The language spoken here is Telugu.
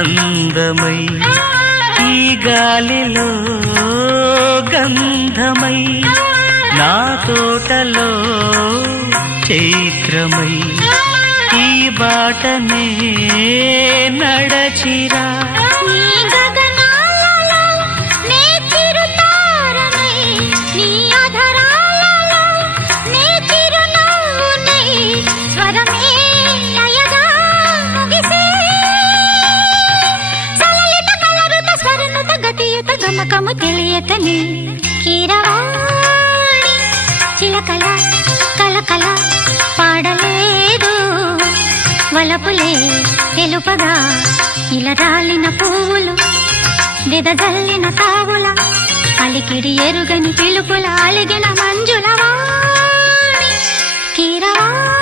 అందమై ఈ గాలిలో గంధమై నా తోటలో చైత్రమై ఈ బాటనే నడచిరా గమకము తెలియకని కీరవాణి చిలకల కలకల పాడలేదు వలపులే తెలుపగా ఇలా రాలిన పువ్వులు వెదజల్లిన తావుల అలికిడి ఎరుగని పిలుపుల అలిగిన మంజుల వాణి కీరవాణి